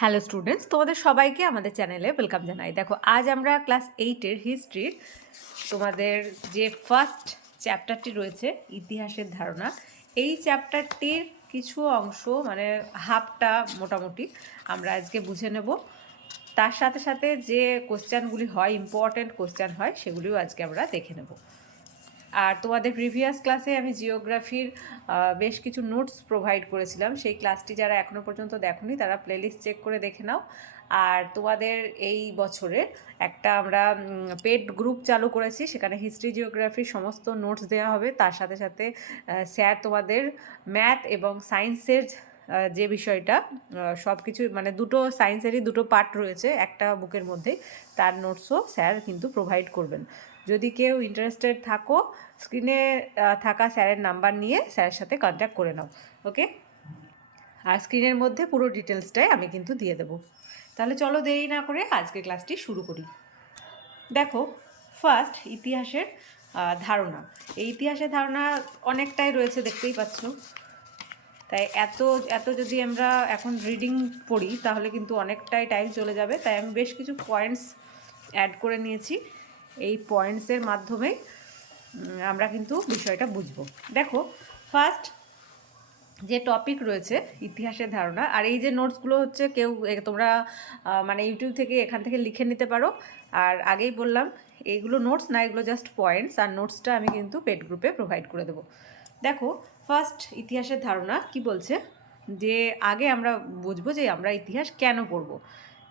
Hello students তোমাদের সবাইকে আমাদের চ্যানেলে ওয়েলকাম জানাই। দেখো, আজ আমরা ক্লাস এইটের হিস্ট্রির তোমাদের যে ফার্স্ট চ্যাপ্টারটি রয়েছে, ইতিহাসের ধারণা, এই চ্যাপ্টারটির কিছু অংশ মানে হাফটা মোটামুটি আমরা আজকে বুঝে নেব। তার সাথে সাথে যে কোশ্চেনগুলি হয় ইম্পর্ট্যান্ট কোশ্চেন হয়, সেগুলিও আজকে আমরা দেখে নেব। আর তোমাদের প্রিভিয়াস ক্লাসে আমি জিওগ্রাফির বেশ কিছু নোটস প্রোভাইড করেছিলাম। সেই ক্লাসটি যারা এখনও পর্যন্ত দেখোনি, তারা প্লেলিস্ট চেক করে দেখে নাও। আর তোমাদের এই বছরে একটা আমরা পেড গ্রুপ চালু করেছি। সেখানে হিস্ট্রি জিওগ্রাফির সমস্ত নোটস দেওয়া হবে। তার সাথে সাথে স্যার তোমাদের ম্যাথ এবং সায়েন্সের যে বিষয়টা সব কিছু মানে দুটো সায়েন্সেরই দুটো পার্ট রয়েছে, একটা বুকের মধ্যে। তার নোটসও স্যার কিন্তু প্রোভাইড করবেন। যদি কেউ ইন্টারেস্টেড থাকো স্ক্রিনে থাকা স্যারের নাম্বার নিয়ে স্যারের সাথে কন্ট্যাক্ট করে নাও ওকে আর স্ক্রিনের মধ্যে পুরো ডিটেলসটাই আমি কিন্তু দিয়ে দেবো। তাহলে চলো দেরি না করে আজকে ক্লাসটি শুরু করি। দেখো ফার্স্ট ইতিহাসের ধারণা। এই ইতিহাসের ধারণা অনেকটাই রয়েছে, দেখতেই পাচ্ছ। তাই এত এত যদি আমরা এখন রিডিং পড়ি, তাহলে কিন্তু অনেকটাই টাইম চলে যাবে। তাই আমি বেশ কিছু পয়েন্টস অ্যাড করে নিয়েছি। এই পয়েন্টসের মাধ্যমে আমরা কিন্তু বিষয়টা বুঝব। দেখো ফার্স্ট যে টপিক রয়েছে, ইতিহাসের ধারণা, আর এই যে নোটসগুলো হচ্ছে কেউ তোমরা মানে ইউটিউব থেকে এখান থেকে লিখে নিতে পারো। আর আগেই বললাম এইগুলো নোটস না, এগুলো জাস্ট পয়েন্টস আর নোটসটা আমি কিন্তু পেড গ্রুপে প্রোভাইড করে দেবো। দেখো ফার্স্ট ইতিহাসের ধারণা কি বলছে? যে আগে আমরা বুঝব যে আমরা ইতিহাস কেন পড়ব।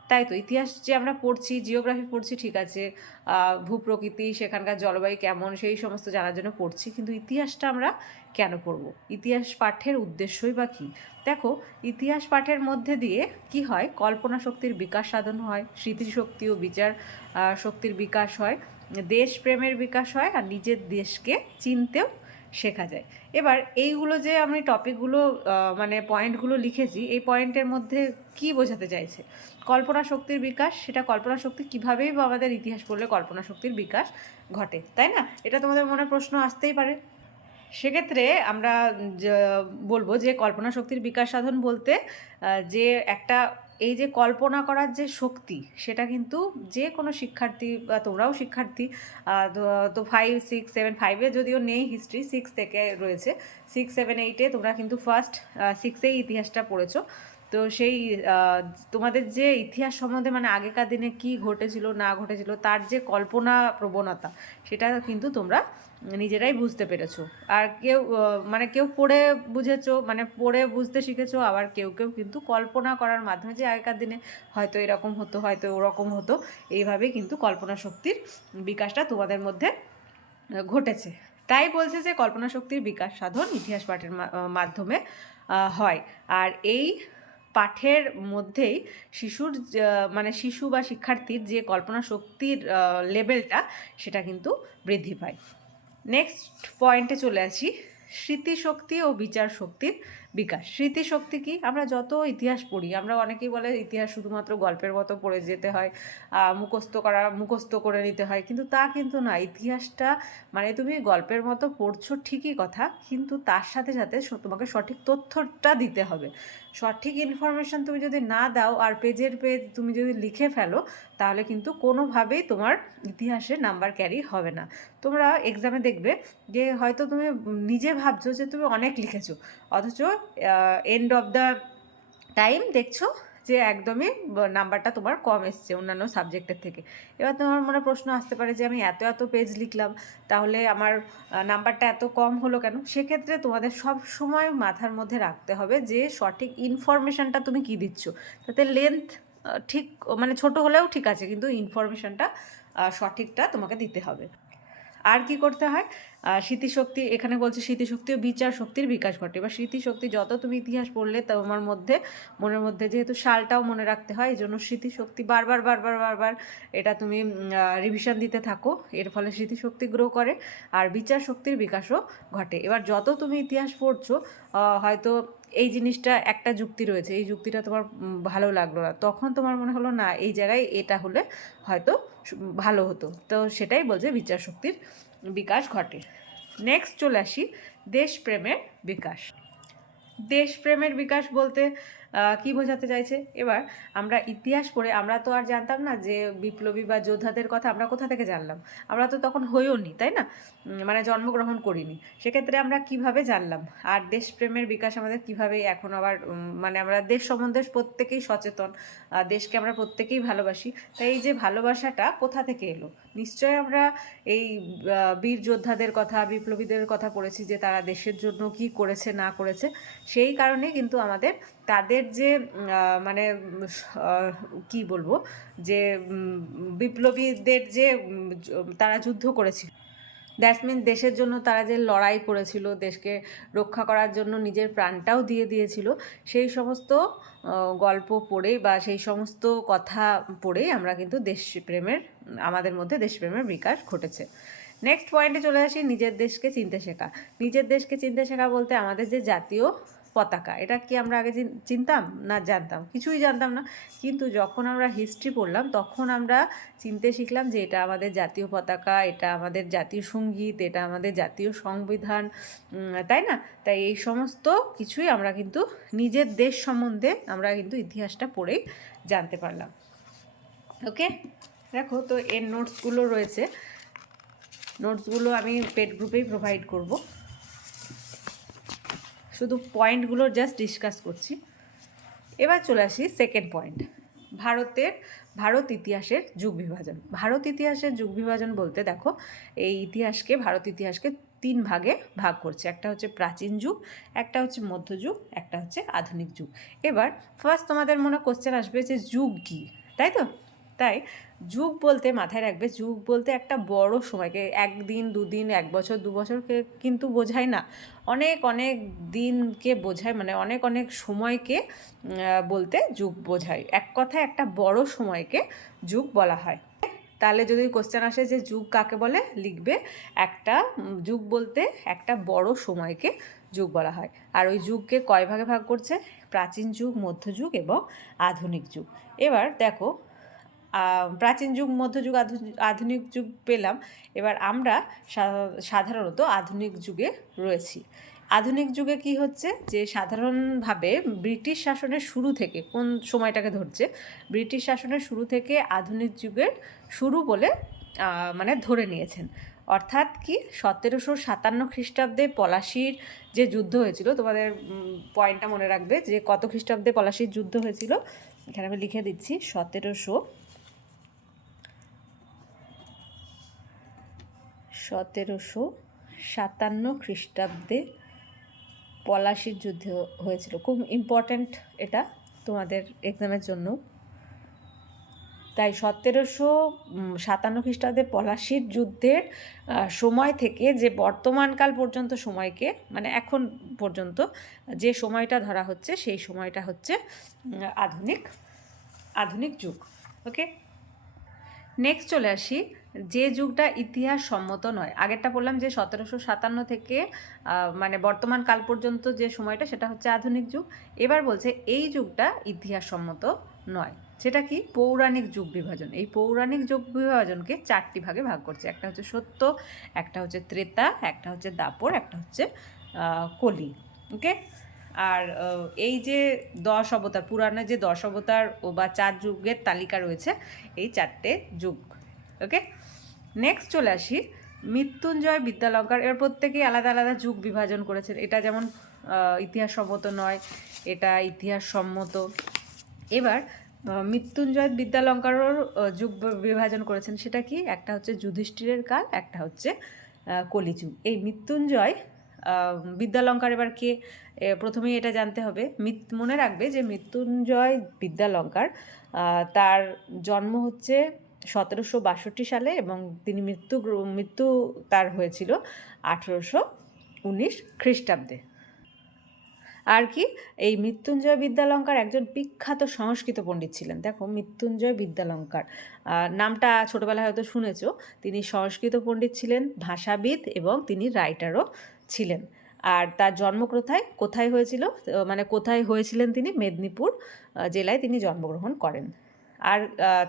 তাই তো, ইতিহাস যে আমরা পড়ছি জিওগ্রাফি পড়ছি, ঠিক আছে ভূপ্রকৃতি, সেখানকার জলবায়ু কেমন, সেই সমস্ত জানার জন্য পড়ছি, কিন্তু ইতিহাসটা আমরা কেন পড়ব ইতিহাস পাঠের উদ্দেশ্যই বা কী? দেখো, ইতিহাস পাঠের মধ্যে দিয়ে কি হয়? কল্পনা শক্তির বিকাশ সাধন হয় স্মৃতিশক্তি ও বিচার শক্তির বিকাশ হয় দেশপ্রেমের বিকাশ হয়, আর নিজের দেশকে চিনতেও শেখা যায়। এবার এইগুলো যে আমি টপিকগুলো মানে পয়েন্টগুলো লিখেছি, এই পয়েন্টের মধ্যে কি বোঝাতে চাইছে? কল্পনা শক্তির বিকাশ, সেটা কল্পনা শক্তি কীভাবেই বা আমাদের ইতিহাস পড়লে কল্পনা শক্তির বিকাশ ঘটে, তাই না? এটা তোমাদের মনে প্রশ্ন আসতেই পারে। সেক্ষেত্রে আমরা বলব যে কল্পনা শক্তির বিকাশ সাধন বলতে যে একটা এই যে কল্পনা করার যে শক্তি, সেটা কিন্তু যে কোনো শিক্ষার্থী বা তোমরাও শিক্ষার্থী তো ফাইভ সিক্স সেভেন ফাইভে যদিও নেই হিস্ট্রি সিক্স থেকে রয়েছে সিক্স সেভেন এইটে তোমরা কিন্তু ফার্স্ট সিক্সেই ইতিহাসটা পড়েছো। তো সেই তোমাদের যে ইতিহাস সম্বন্ধে মানে আগেকার দিনে কি ঘটেছিল, না ঘটেছিল, তার যে কল্পনা প্রবণতা, সেটা কিন্তু তোমরা নিজেরাই বুঝতে পেরেছ। আর কেউ মানে কেউ পড়ে বুঝেছ মানে পড়ে বুঝতে শিখেছো, আবার কেউ কেউ কিন্তু কল্পনা করার মাধ্যমে যে আগেকার দিনে হয়তো এরকম হতো, হয়তো ওরকম হতো, এইভাবেই কিন্তু কল্পনা শক্তির বিকাশটা তোমাদের মধ্যে ঘটেছে। তাই বলছে যে কল্পনা শক্তির বিকাশ সাধন ইতিহাস পাঠের মাধ্যমে হয়। আর এই পাঠের মধ্যেই শিশুর মানে শিশু বা শিক্ষার্থীর যে কল্পনা শক্তির লেভেলটা, সেটা কিন্তু বৃদ্ধি পায়। নেক্সট পয়েন্টে চলে আসি। স্মৃতিশক্তি ও বিচার শক্তির বিকাশ। স্মৃতিশক্তি কি? আমরা যত ইতিহাস পড়ি, আমরা অনেকেই বলে ইতিহাস শুধুমাত্র গল্পের মতো পড়ে যেতে হয় মুখস্থ করা, মুখস্থ করে নিতে হয়, কিন্তু তা কিন্তু না। ইতিহাসটা মানে তুমি গল্পের মতো পড়ছো ঠিকই কথা, কিন্তু তার সাথে সাথে তোমাকে সঠিক তথ্যটা দিতে হবে। সঠিক ইনফরমেশান তুমি যদি না দাও আর পেজের পেজ তুমি যদি লিখে ফেলো, তাহলে কিন্তু কোনোভাবেই তোমার ইতিহাসে নাম্বার ক্যারি হবে না। তোমরা এক্সামে দেখবে যে হয়তো তুমি নিজে ভাবছ যে তুমি অনেক লিখেছো, অথচ এন্ড অফ দ্য টাইম দেখছ যে একদমই নাম্বারটা তোমার কম এসছে অন্যান্য সাবজেক্টের থেকে। এবার তোমার মনে প্রশ্ন আসতে পারে যে আমি এত এত পেজ লিখলাম, তাহলে আমার নাম্বারটা এত কম হলো কেন? সেক্ষেত্রে তোমাদের সব সময় মাথার মধ্যে রাখতে হবে যে সঠিক ইনফরমেশানটা তুমি কি দিচ্ছ। তাতে লেন্থ ঠিক মানে ছোট হলেও ঠিক আছে, কিন্তু ইনফরমেশানটা সঠিকটা তোমাকে দিতে হবে। আর কি করতে হয়? স্মৃতিশক্তি, এখানে বলছে স্মৃতিশক্তি ও বিচার শক্তির বিকাশ ঘটে। এবার স্মৃতিশক্তি যত তুমি ইতিহাস পড়লে তোমার মধ্যে, মনের মধ্যে যেহেতু সালটাও মনে রাখতে হয়, এই জন্য স্মৃতিশক্তি বারবার বারবার বারবার এটা তুমি রিভিশন দিতে থাকো। এর ফলে স্মৃতিশক্তি গ্রো করে আর বিচার শক্তির বিকাশও ঘটে। এবার যত তুমি ইতিহাস পড়ছো হয়তো এই জিনিসটা একটা যুক্তি রয়েছে। এই যুক্তিটা তোমার ভালো লাগল না। তখন তোমার মনে হলো, না, এই জায়গায় এটা হলে হয়তো ভালো হতো। তো সেটাই বলছে বিচার শক্তির বিকাশ ঘটে। নেক্সট চলে আসি, দেশপ্রেমের বিকাশ। দেশপ্রেমের বিকাশ বলতে কি বোঝাতে চাইছে? এবার আমরা ইতিহাস পড়ে আমরা তো আর জানতাম না যে বিপ্লবী বা যোদ্ধাদের কথা আমরা কোথা থেকে জানলাম। আমরা তো তখন হয়েও নি তাই না? মানে জন্মগ্রহণ করিনি। সেক্ষেত্রে আমরা কীভাবে জানলাম? আর দেশপ্রেমের বিকাশ আমাদের কীভাবে এখন আবার মানে আমরা দেশ সম্বন্ধে প্রত্যেকেই সচেতন দেশকে আমরা প্রত্যেকেই ভালোবাসি। তাই এই যে ভালোবাসাটা কোথা থেকে এলো? নিশ্চয়ই আমরা এই বীর যোদ্ধাদের কথা, বিপ্লবীদের কথা পড়েছি যে তারা দেশের জন্য কি করেছে, না করেছে, সেই কারণে কিন্তু আমাদের তাদের যে মানে কি বলব, যে বিপ্লবীদের যে তারা যুদ্ধ করেছিল। দ্যাটস মিন দেশের জন্য তারা যে লড়াই করেছিল, দেশকে রক্ষা করার জন্য নিজের প্রাণটাও দিয়ে দিয়েছিল, সেই সমস্ত গল্প পড়ে বা সেই সমস্ত কথা পড়েই আমরা কিন্তু দেশপ্রেমের, আমাদের মধ্যে দেশপ্রেমের বিকাশ ঘটেছে। নেক্সট পয়েন্টে চলে আসি, নিজের দেশকে চিনতে শেখা। নিজের দেশকে চিনতে শেখা বলতে আমাদের যে জাতীয় পতাকা। এটা কি আমরা আগে চিন- চিনতাম? না, জানতাম। কিছুই জানতাম না। কিন্তু যখন আমরা হিস্ট্রি পড়লাম, তখন আমরা চিনতে শিখলাম যে এটা আমাদের জাতীয় পতাকা, এটা আমাদের জাতীয় সংগীত, এটা আমাদের জাতীয় সংবিধান তাই না? তাই এই সমস্ত কিছুই আমরা কিন্তু নিজের দেশ সম্বন্ধে আমরা কিন্তু ইতিহাসটা পড়েই জানতে পারলাম। ওকে দেখো তো এর নোটসগুলো রয়েছে। নোটসগুলো আমি পেড গ্রুপেই প্রোভাইড করব। শুধু পয়েন্টগুলো জাস্ট ডিসকাস করছি। এবার চলে আসি সেকেন্ড পয়েন্ট ভারতের, ভারত ইতিহাসের যুগ বিভাজন। ভারত ইতিহাসের যুগ বিভাজন বলতে দেখো, এই ইতিহাসকে, ভারত ইতিহাসকে তিন ভাগে ভাগ করছে। একটা হচ্ছে প্রাচীন যুগ, একটা হচ্ছে মধ্যযুগ একটা হচ্ছে আধুনিক যুগ। এবার ফার্স্ট তোমাদের মনে কোশ্চেন আসবে যে যুগ কী, তাই তো? তাই যুগ বলতে মাথায় রাখবে, যুগ বলতে একটা বড় সময়কে, একদিন, দুদিন, এক বছর, দু বছরকে কিন্তু বোঝায় না। অনেক অনেক দিনকে বোঝায় মানে অনেক অনেক সময়কে বলতে যুগ বোঝায়। এক কথায় একটা বড় সময়কে যুগ বলা হয়। তাহলে যদি কোশ্চেন আসে যে যুগ কাকে বলে, লিখবে একটা, যুগ বলতে একটা বড় সময়কে যুগ বলা হয়। আর ওই যুগকে কয় ভাগে ভাগ করছে? প্রাচীন যুগ মধ্যযুগ এবং আধুনিক যুগ। এবার দেখো প্রাচীন যুগ মধ্যযুগ আধু- আধুনিক যুগ পেলাম। এবার আমরা সাধারণত আধুনিক যুগে রয়েছি। আধুনিক যুগে কি হচ্ছে যে, সাধারণভাবে ব্রিটিশ শাসনের শুরু থেকে, কোন সময়টাকে ধরছে? ব্রিটিশ শাসনের শুরু থেকে আধুনিক যুগের শুরু বলে মানে ধরে নিয়েছেন। অর্থাৎ কি? সতেরোশো সাতান্ন খ্রিস্টাব্দে পলাশির যে যুদ্ধ হয়েছিল, তোমাদের পয়েন্টটা মনে রাখবে যে, কত খ্রিস্টাব্দে পলাশির যুদ্ধ হয়েছিল? এখানে আমি লিখে দিচ্ছি, সতেরোশো সতেরোশো সাতান্ন খ্রিস্টাব্দে পলাশির যুদ্ধ হয়েছিল। খুব ইম্পর্ট্যান্ট এটা তোমাদের এক্সামের জন্য। তাই সতেরোশো সাতান্ন খ্রিস্টাব্দে পলাশির যুদ্ধের সময় থেকে যে বর্তমানকাল পর্যন্ত সময়কে মানে এখন পর্যন্ত যে সময়টা ধরা হচ্ছে, সেই সময়টা হচ্ছে আধুনিক আধুনিক যুগ। ওকে নেক্সট চলে আসি। যে যুগটা ইতিহাস সম্মত নয়। আগেরটা বললাম যে সতেরোশো সাতান্ন থেকে মানে বর্তমান কাল পর্যন্ত যে সময়টা, সেটা হচ্ছে আধুনিক যুগ। এবার বলছে এই যুগটা ইতিহাস সম্মত নয়। সেটা কি? পৌরাণিক যুগ বিভাজন। এই পৌরাণিক যুগ বিভাজনকে চারটি ভাগে ভাগ করছে। একটা হচ্ছে সত্য, একটা হচ্ছে ত্রেতা, একটা হচ্ছে দাপর, একটা হচ্ছে কলি। ওকে? আর এই যে দশ অবতার, পুরাণে যে দশ অবতার বা চার যুগের তালিকা রয়েছে, এই চারটে যুগ। ওকে? নেক্সট চলে আসি। মৃত্যুঞ্জয় বিদ্যালঙ্কার, এর প্রত্যেকেই আলাদা আলাদা যুগ বিভাজন করেছেন। এটা যেমন ইতিহাস সম্মত নয়, এটা ইতিহাস সম্মত এবার মৃত্যুঞ্জয় বিদ্যালঙ্কারও যুগ বিভাজন করেছেন। সেটা কি? একটা হচ্ছে যুধিষ্ঠিরের কাল, একটা হচ্ছে কলিযুগ। এই মৃত্যুঞ্জয় বিদ্যালঙ্কার এবার কে? প্রথমেই এটা জানতে হবে। মনে রাখবে যে মৃত্যুঞ্জয় বিদ্যালঙ্কার তার জন্ম হচ্ছে সতেরোশো বাষট্টি সালে এবং তিনি মৃত্যু মৃত্যু তার হয়েছিল আঠেরোশো উনিশ খ্রিস্টাব্দে। আর কি, এই মৃত্যুঞ্জয় বিদ্যালঙ্কার একজন বিখ্যাত সংস্কৃত পণ্ডিত ছিলেন। দেখো, মৃত্যুঞ্জয় বিদ্যালঙ্কার। নামটা ছোটবেলায় হয়তো শুনেছো। তিনি সংস্কৃত পণ্ডিত ছিলেন, ভাষাবিদ এবং তিনি রাইটারও ছিলেন। আর তার জন্ম কোথায় কোথায় হয়েছিল? মানে কোথায় হয়েছিলেন তিনি? মেদিনীপুর জেলায় তিনি জন্মগ্রহণ করেন। আর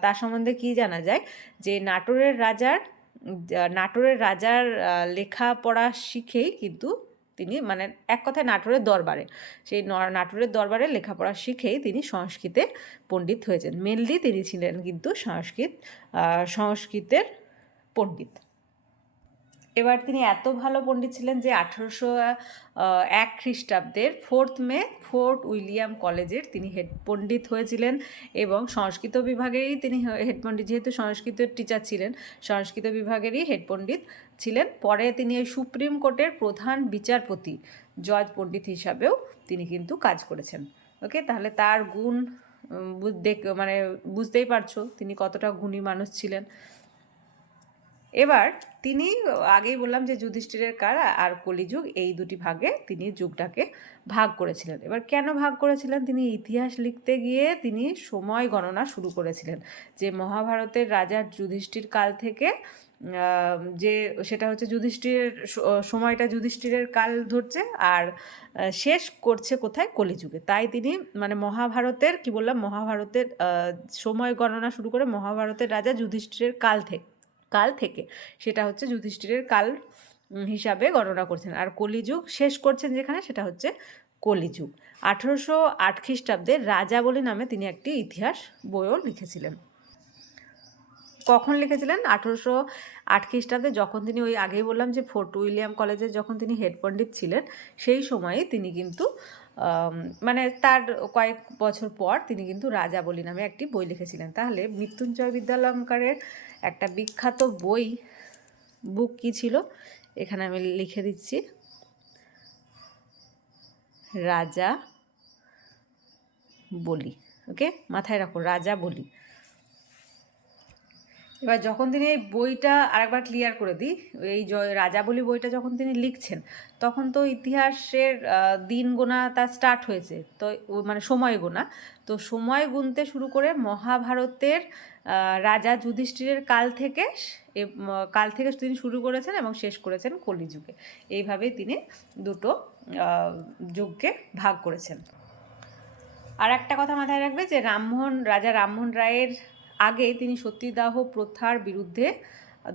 তার সম্বন্ধে কি জানা যায়? যে নাটোরের রাজার নাটোরের রাজার লেখা লেখাপড়া শিখেই কিন্তু তিনি মানে এক কথায় নাটোরের দরবারে, সেই নাটোরের দরবারে লেখাপড়া শিখেই তিনি সংস্কৃতে পণ্ডিত হয়েছেন। মেনলি তিনি ছিলেন কিন্তু সংস্কৃত সংস্কৃতের পণ্ডিত। এবার তিনি এত ভালো পণ্ডিত ছিলেন যে আঠারোশো এক খ্রিস্টাব্দের ফোর্থ মে ফোর্ট উইলিয়াম কলেজের তিনি হেড পণ্ডিত হয়েছিলেন এবং সংস্কৃত বিভাগেরই তিনি হেড পণ্ডিত, যেহেতু সংস্কৃতের টিচার ছিলেন, সংস্কৃত বিভাগেরই হেড পণ্ডিত ছিলেন। পরে তিনি সুপ্রিম কোর্টের প্রধান বিচারপতি, জজ পণ্ডিত হিসাবেও তিনি কিন্তু কাজ করেছেন। ওকে? তাহলে তার গুণ দেখ মানে বুঝতেই পারছ তিনি কতটা গুণী মানুষ ছিলেন। এবার তিনি আগেই বললাম যে যুধিষ্ঠিরের কাল আর কলিযুগ, এই দুটি ভাগে তিনি যুগটাকে ভাগ করেছিলেন। এবার কেন ভাগ করেছিলেন? তিনি ইতিহাস লিখতে গিয়ে তিনি সময় গণনা শুরু করেছিলেন যে মহাভারতের রাজার যুধিষ্ঠির কাল থেকে যে সেটা হচ্ছে যুধিষ্ঠিরের সময়টা যুধিষ্ঠিরের কাল ধরছে আর শেষ করছে কোথায়? কলিযুগে। তাই তিনি মানে মহাভারতের, কি বললাম? মহাভারতের সময় গণনা শুরু করে মহাভারতের রাজা যুধিষ্ঠিরের কাল থেকে। কাল থেকে। সেটা হচ্ছে যুধিষ্ঠিরের কাল হিসাবে গণনা করছেন। আর কলিযুগ শেষ করছেন যেখানে, সেটা হচ্ছে কলিযুগ। আঠেরোশো আট খ্রিস্টাব্দে রাজাবলী নামে তিনি একটি ইতিহাস বইও লিখেছিলেন। কখন লিখেছিলেন? আঠেরোশো আট খ্রিস্টাব্দে যখন তিনি ওই আগেই বললাম যে ফোর্ট উইলিয়াম কলেজে যখন তিনি হেড পণ্ডিত ছিলেন, সেই সময়ে তিনি কিন্তু মানে তার কয়েক বছর পর তিনি কিন্তু রাজাবলী নামে একটি বই লিখেছিলেন। তাহলে মৃত্যুঞ্জয় বিদ্যালঙ্কারের একটা বিখ্যাত বই, বুক কি ছিল? এখানে আমি লিখে দিচ্ছি। রাজা বলি, ওকে? মাথায় রাখো, রাজা বলি। এবার যখন তিনি এই বইটা আরেকবার ক্লিয়ার করে দিই, এই রাজাবলী বইটা যখন তিনি লিখছেন, তখন তো ইতিহাসের দিন গোনা তার স্টার্ট হয়েছে। তো মানে সময় গোনা। তো সময় গুনতে শুরু করে মহাভারতের রাজা যুধিষ্ঠিরের কাল থেকে কাল থেকে তিনি শুরু করেছেন এবং শেষ করেছেন কলিযুগে। এইভাবেই তিনি দুটো যুগকে ভাগ করেছেন। আর একটা কথা মাথায় রাখবে যে রামমোহন, রাজা রামমোহন রায়ের আগে তিনি সতীদাহ প্রথার বিরুদ্ধে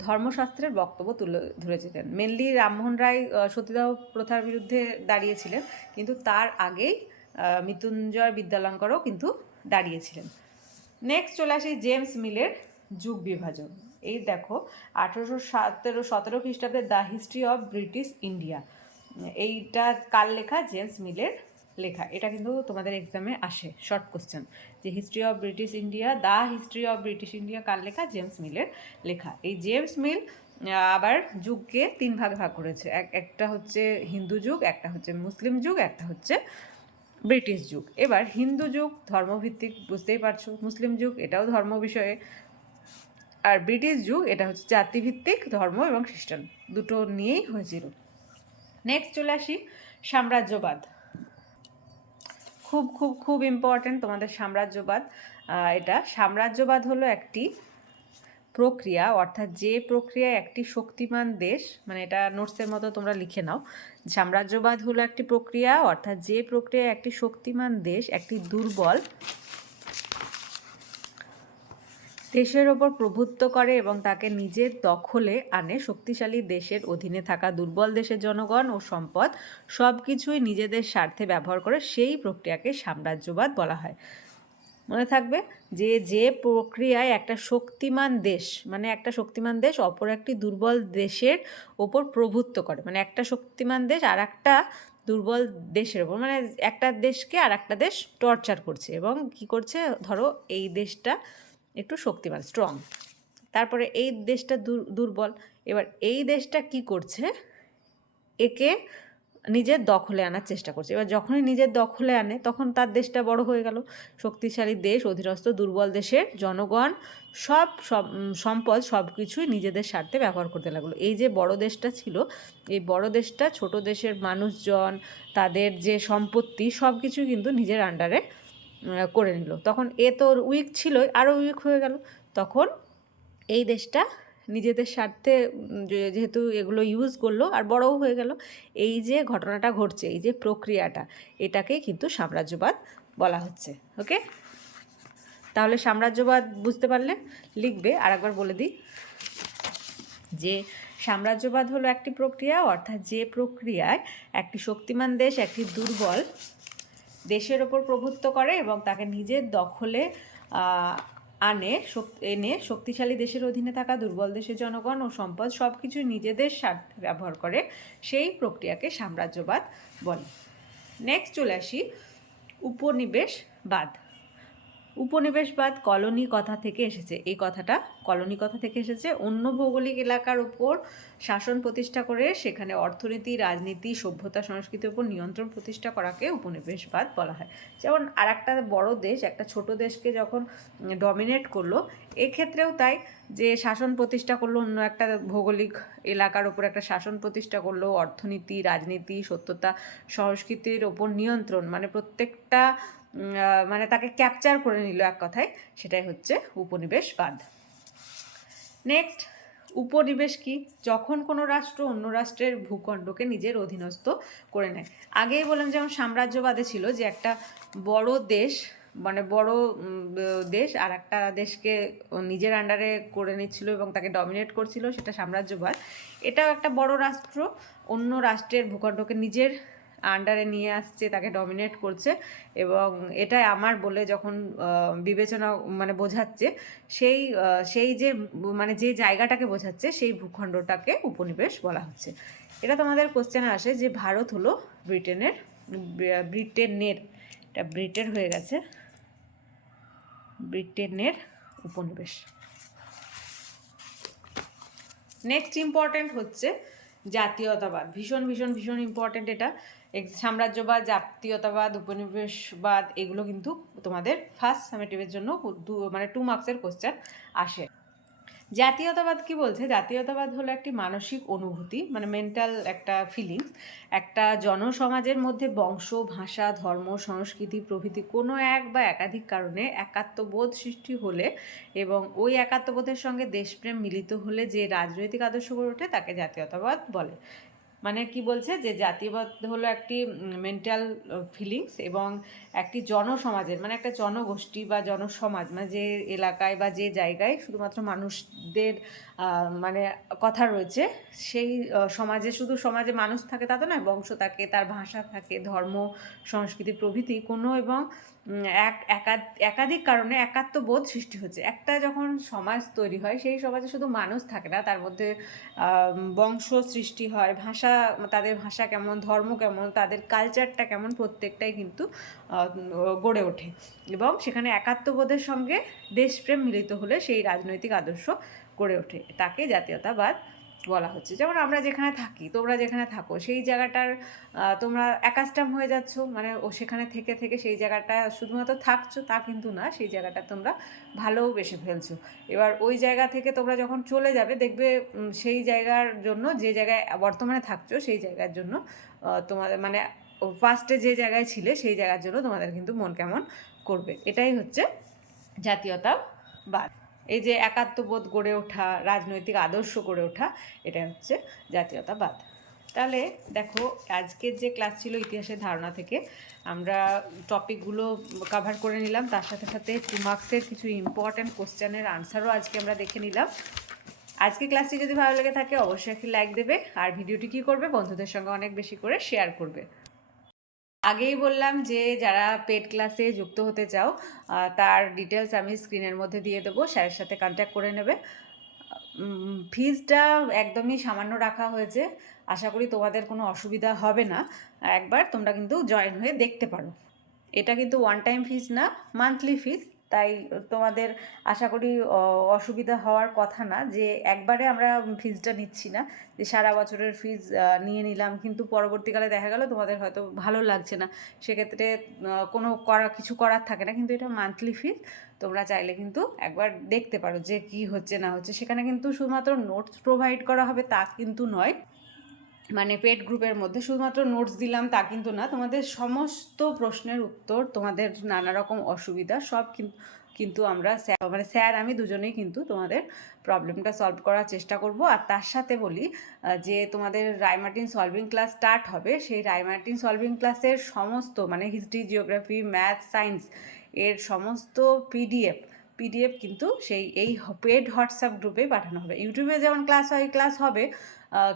ধর্মশাস্ত্রের বক্তব্য তুলে ধরেছিলেন। মেনলি রামমোহন রায় সতীদাহ প্রথার বিরুদ্ধে দাঁড়িয়েছিলেন, কিন্তু তার আগেই মৃত্যুঞ্জয় বিদ্যালঙ্করও কিন্তু দাঁড়িয়েছিলেন। নেক্সট চলে আসি জেমস মিলের যুগ বিভাজন। এই দেখো, আঠেরোশো সতেরো সতেরো খ্রিস্টাব্দে the history of British India. এইটা কার লেখা? জেমস মিলের লেখা, এটা কিন্তু তোমাদের এক্সামে আসে শর্ট কোশ্চেন যে history of British India the history of British India কার লেখা? জেমস মিলের লেখা। এই জেমস মিল আবার যুগকে তিন ভাগে ভাগ করেছে। এক, একটা হচ্ছে হিন্দু যুগ, একটা হচ্ছে মুসলিম যুগ, একটা হচ্ছে ব্রিটিশ যুগ। এবার হিন্দু যুগ ধর্মভিত্তিক, বুঝতেই পারছ, মুসলিম যুগ, এটাও ধর্ম বিষয়ে। আর ব্রিটিশ যুগ, এটা হচ্ছে জাতিভিত্তিক ধর্ম এবং খ্রিস্টান। দুটো নিয়েই হয়েছিল। নেক্সট চলে আসি, সাম্রাজ্যবাদ। খুব খুব খুব ইম্পর্ট্যান্ট তোমাদের সাম্রাজ্যবাদ। এটা সাম্রাজ্যবাদ হলো একটি প্রক্রিয়া, অর্থাৎ যে প্রক্রিয়ায় একটি শক্তিমান দেশ মানে এটা নোটসের মতো তোমরা লিখে নাও। সাম্রাজ্যবাদ হলো একটি প্রক্রিয়া, অর্থাৎ যে প্রক্রিয়ায় একটি শক্তিমান দেশ, একটি দুর্বল দেশের ওপর প্রভুত্ব করে এবং তাকে নিজের দখলে আনে, শক্তিশালী দেশের অধীনে থাকা দুর্বল দেশের জনগণ ও সম্পদ সব কিছুই নিজেদের স্বার্থে ব্যবহার করে সেই প্রক্রিয়াকে সাম্রাজ্যবাদ বলা হয়। মনে থাকবে যে যে প্রক্রিয়ায় একটা শক্তিমান দেশ মানে একটা শক্তিমান দেশ অপর একটি দুর্বল দেশের ওপর প্রভুত্ব করে মানে একটা শক্তিমান দেশ আর একটা দুর্বল দেশের ওপর মানে একটা দেশকে আর একটা দেশ টর্চার করছে এবং কি করছে? ধরো এই দেশটা একটু শক্তিমান স্ট্রং তারপরে এই দেশটা দুর্বল। এবার এই দেশটা কি করছে? একে নিজের দখলে আনার চেষ্টা করছে। এবার যখনই নিজের দখলে আনে, তখন তার দেশটা বড় হয়ে গেল। শক্তিশালী দেশ, অধীনস্থ, দুর্বল দেশের জনগণ, সব সম্পদ সব কিছুই নিজেদের স্বার্থে ব্যবহার করতে লাগল। এই যে বড় দেশটা ছিল, এই বড় দেশটা ছোট দেশের মানুষজন, তাদের যে সম্পত্তি সব কিছুই কিন্তু নিজের আন্ডারে করে নিল। তখন এ তো উইক ছিলই আরও উইক হয়ে গেল। তখন এই দেশটা নিজেদের স্বার্থে যেহেতু এগুলো ইউজ করল, আর বড়ও হয়ে গেল। এই যে ঘটনাটা ঘটছে, এই যে প্রক্রিয়াটা এটাকেই কিন্তু সাম্রাজ্যবাদ বলা হচ্ছে ওকে তাহলে সাম্রাজ্যবাদ বুঝতে পারলে লিখবে আর একবার বলে দিই। যে সাম্রাজ্যবাদ হলো একটি প্রক্রিয়া, অর্থাৎ যে প্রক্রিয়ায় একটি শক্তিমান দেশ, একটি দুর্বল দেশের ওপর প্রভুত্ব করে এবং তাকে নিজের দখলে আনে এনে শক্তিশালী দেশের অধীনে থাকা দুর্বল দেশের জনগণ ও সম্পদ সব কিছু নিজেদের স্বার্থে ব্যবহার করে সেই প্রক্রিয়াকে সাম্রাজ্যবাদ বলে। নেক্সট চলে আসি। উপনিবেশবাদ। উপনিবেশবাদ কলোনি কথা থেকে এসেছে। এই কথাটা কলোনি কথা থেকে এসেছে। অন্য ভৌগোলিক এলাকার উপর শাসন প্রতিষ্ঠা করে সেখানে অর্থনীতি, রাজনীতি, সভ্যতা, সংস্কৃতির উপর নিয়ন্ত্রণ প্রতিষ্ঠা করাকে উপনিবেশবাদ বলা হয়। যেমন আর একটা বড় দেশ, একটা ছোট দেশকে যখন ডমিনেট করল, এক্ষেত্রেও তাই যে শাসন প্রতিষ্ঠা করল, অন্য একটা ভৌগোলিক এলাকার উপর একটা শাসন প্রতিষ্ঠা করল, অর্থনীতি, রাজনীতি, সত্যতা, সংস্কৃতির ওপর নিয়ন্ত্রণ মানে প্রত্যেকটা মানে তাকে ক্যাপচার করে নিল এক কথায়, সেটাই হচ্ছে উপনিবেশবাদ নেক্সট উপনিবেশ কি? যখন কোনো রাষ্ট্র অন্য রাষ্ট্রের ভূখণ্ডকে নিজের অধীনস্থ করে নেয়। আগেই বললাম যেমন সাম্রাজ্যবাদে ছিল যে একটা বড় দেশ মানে বড় দেশ আর একটা দেশকে নিজের আন্ডারে করে নিচ্ছিল এবং তাকে ডমিনেট করছিল, সেটা সাম্রাজ্যবাদ। এটাও একটা বড় রাষ্ট্র, অন্য রাষ্ট্রের ভূখণ্ডকে নিজের আন্ডারে নিয়ে আসছে, তাকে ডমিনেট করছে এবং এটাই আমার বলে যখন বিবেচনা মানে বোঝাচ্ছে, সেই সেই যে মানে যে জায়গাটাকে বোঝাচ্ছে, সেই ভূখণ্ডটাকে উপনিবেশ বলা হচ্ছে। এটা তোমাদের কোশ্চেনে আসে যে ভারত হলো ব্রিটেনের ব্রিটেনের, এটা ব্রিটেন হয়ে গেছে, ব্রিটেনের উপনিবেশ। নেক্সট ইম্পর্ট্যান্ট হচ্ছে জাতীয়তাবাদ। ভীষণ ভীষণ ভীষণ ইম্পর্ট্যান্ট এটা। সাম্রাজ্যবাদ, জাতীয়তাবাদ, উপনিবেশবাদ, এগুলো কিন্তু তোমাদের ফার্স্ট সামেটিভের জন্য দু- মানে টু মার্কসের কোশ্চেন আসে। জাতীয়তাবাদ কি বলছে? জাতীয়তাবাদ হলো একটি মানসিক অনুভূতি মানে মেন্টাল একটা ফিলিংস একটা জনসমাজের মধ্যে বংশ, ভাষা, ধর্ম, সংস্কৃতি, প্রভৃতি কোনো এক বা একাধিক কারণে একাত্মবোধ সৃষ্টি হলে এবং ওই একাত্মবোধের সঙ্গে দেশপ্রেম মিলিত হলে যে রাজনৈতিক আদর্শ গড়ে ওঠে তাকে জাতীয়তাবাদ বলে। মানে কি বলছে যে জাতীয়বাদ হলো একটি মেন্টাল ফিলিংস এবং একটি জনসমাজের মানে একটা জনগোষ্ঠী বা জনসমাজ মানে যে এলাকায় বা যে জায়গায় শুধুমাত্র মানুষদের মানে কথা রয়েছে। সেই সমাজে শুধু সমাজে মানুষ থাকে তা তো নয়, বংশ থাকে, তার ভাষা থাকে, ধর্ম, সংস্কৃতি, প্রভৃতি কোনো এবং এক, একা- একাধিক কারণে একাত্মবোধ সৃষ্টি হচ্ছে। একটা যখন সমাজ তৈরি হয়, সেই সমাজে শুধু মানুষ থাকে না, তার মধ্যে বংশ সৃষ্টি হয়, ভাষা, তাদের ভাষা কেমন, ধর্ম কেমন, তাদের কালচারটা কেমন প্রত্যেকটাই কিন্তু গড়ে ওঠে। এবং সেখানে একাত্মবোধের সঙ্গে দেশপ্রেম মিলিত হলে সেই রাজনৈতিক আদর্শ গড়ে ওঠে। তাকে জাতীয়তাবাদ বলা হচ্ছে। যেমন আমরা যেখানে থাকি, তোমরা যেখানে থাকো, সেই জায়গাটার তোমরা একাস্টাম হয়ে যাচ্ছ। মানে ও সেখানে থেকে থেকে সেই জায়গাটা শুধুমাত্র থাকছো, তা কিন্তু না, সেই জায়গাটা তোমরা ভালোবেসে ফেলছো। এবার ওই জায়গা থেকে তোমরা যখন চলে যাবে, দেখবে সেই জায়গার জন্য, যে জায়গায় বর্তমানে থাকছো, সেই জায়গার জন্য তোমাদের মানে ফার্স্টে যে জায়গায় ছিলে, সেই জায়গার জন্য তোমাদের কিন্তু মন কেমন করবে। এটাই হচ্ছে জাতীয়তাবাদ। এই যে একাত্মবোধ গড়ে ওঠা, রাজনৈতিক আদর্শ গড়ে ওঠা, এটা হচ্ছে জাতীয়তাবাদ। তাহলে দেখো, আজকের যে ক্লাস ছিল ইতিহাসের ধারণা থেকে, আমরা টপিকগুলো কভার করে নিলাম। তার সাথে সাথে টু মার্কসের কিছু ইম্পর্ট্যান্ট কোশ্চেনের আনসারও আজকে আমরা দেখে নিলাম। আজকে ক্লাসটি যদি ভালো লেগে থাকে, অবশ্যই একটি লাইক দেবে। আর ভিডিওটি কী করবে, বন্ধুদের সঙ্গে অনেক বেশি করে শেয়ার করবে। আগেই বললাম যে, যারা পেড ক্লাসে যুক্ত হতে চাও তার ডিটেলস আমি স্ক্রিনের মধ্যে দিয়ে দেবো স্যারের সাথে কন্ট্যাক্ট করে নেবে। ফিজটা একদমই সামান্য রাখা হয়েছে। আশা করি তোমাদের কোনো অসুবিধা হবে না। একবার তোমরা কিন্তু জয়েন হয়ে দেখতে পারো। এটা কিন্তু ওয়ান টাইম ফিজ না মান্থলি ফিজ তাই তোমাদের আশা করি অসুবিধা হওয়ার কথা না যে একবারে আমরা ফিজটা নিচ্ছি না। যে সারা বছরের ফিজ নিয়ে নিলাম কিন্তু পরবর্তীকালে দেখা গেল তোমাদের হয়তো ভালো লাগছে না। সেক্ষেত্রে কোনো করা, কিছু করার থাকে না কিন্তু এটা মান্থলি ফিজ তোমরা চাইলে কিন্তু একবার দেখতে পারো যে কি হচ্ছে না হচ্ছে। সেখানে কিন্তু শুধুমাত্র নোটস প্রোভাইড করা হবে তা কিন্তু নয়। মানে পেড গ্রুপের মধ্যে শুধুমাত্র নোটস দিলাম তা কিন্তু না, তোমাদের সমস্ত প্রশ্নের উত্তর, তোমাদের নানা রকম অসুবিধা, সব কিন্তু কিন্তু আমরা স্যার মানে স্যার আমি দুজনেই কিন্তু তোমাদের প্রবলেমটা সলভ করার চেষ্টা করব। আর তার সাথে বলি যে তোমাদের রায়মার্টিন সলভিং ক্লাস স্টার্ট হবে, সেই রায়মার্টিন সলভিং ক্লাসের সমস্ত মানে হিস্ট্রি জিওগ্রাফি ম্যাথ সায়েন্স এর সমস্ত পিডিএফ পিডিএফ কিন্তু সেই এই পেড হোয়াটসঅ্যাপ গ্রুপে পাঠানো হবে। ইউটিউবে যেমন ক্লাস হয় ক্লাস হবে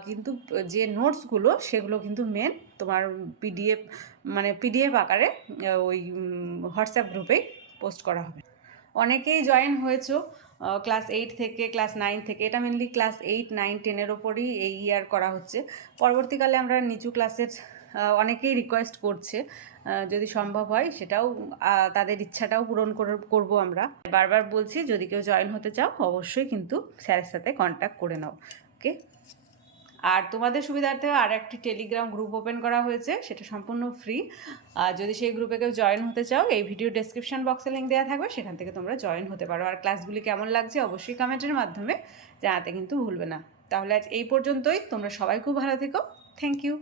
কিন্তু যে নোটসগুলো সেগুলো কিন্তু মেন তোমার পিডিএফ মানে পিডিএফ আকারে ওই হোয়াটসঅ্যাপ গ্রুপেই পোস্ট করা হবে। অনেকেই জয়েন হয়েছো ক্লাস এইট থেকে ক্লাস নাইন থেকে, এটা মেনলি ক্লাস এইট নাইন টেনের ওপরই এই ইয়ার করা হচ্ছে। পরবর্তীকালে আমরা নিচু ক্লাসের অনেকেই রিকোয়েস্ট করছে যদি সম্ভব হয়, সেটাও তাদের ইচ্ছাটাও পূরণ করে- করব আমরা। বারবার বলছি, যদি কেউ জয়েন হতে চাও, অবশ্যই কিন্তু স্যারের সাথে কন্ট্যাক্ট করে নাও ওকে আর তোমাদের সুবিধার্থে আর একটি টেলিগ্রাম গ্রুপ ওপেন করা হয়েছে, সেটা সম্পূর্ণ ফ্রি আর যদি সেই গ্রুপে কেউ জয়েন হতে চাও, এই ভিডিও ডেসক্রিপশন বক্সে লিঙ্ক দেওয়া থাকবে, সেখান থেকে তোমরা জয়েন হতে পারো। আর ক্লাসগুলি কেমন লাগছে, অবশ্যই কমেন্টের মাধ্যমে জানাতে কিন্তু ভুলবে না। তাহলে আজ এই পর্যন্তই, তোমরা সবাই খুব ভালো থেকো। Thank you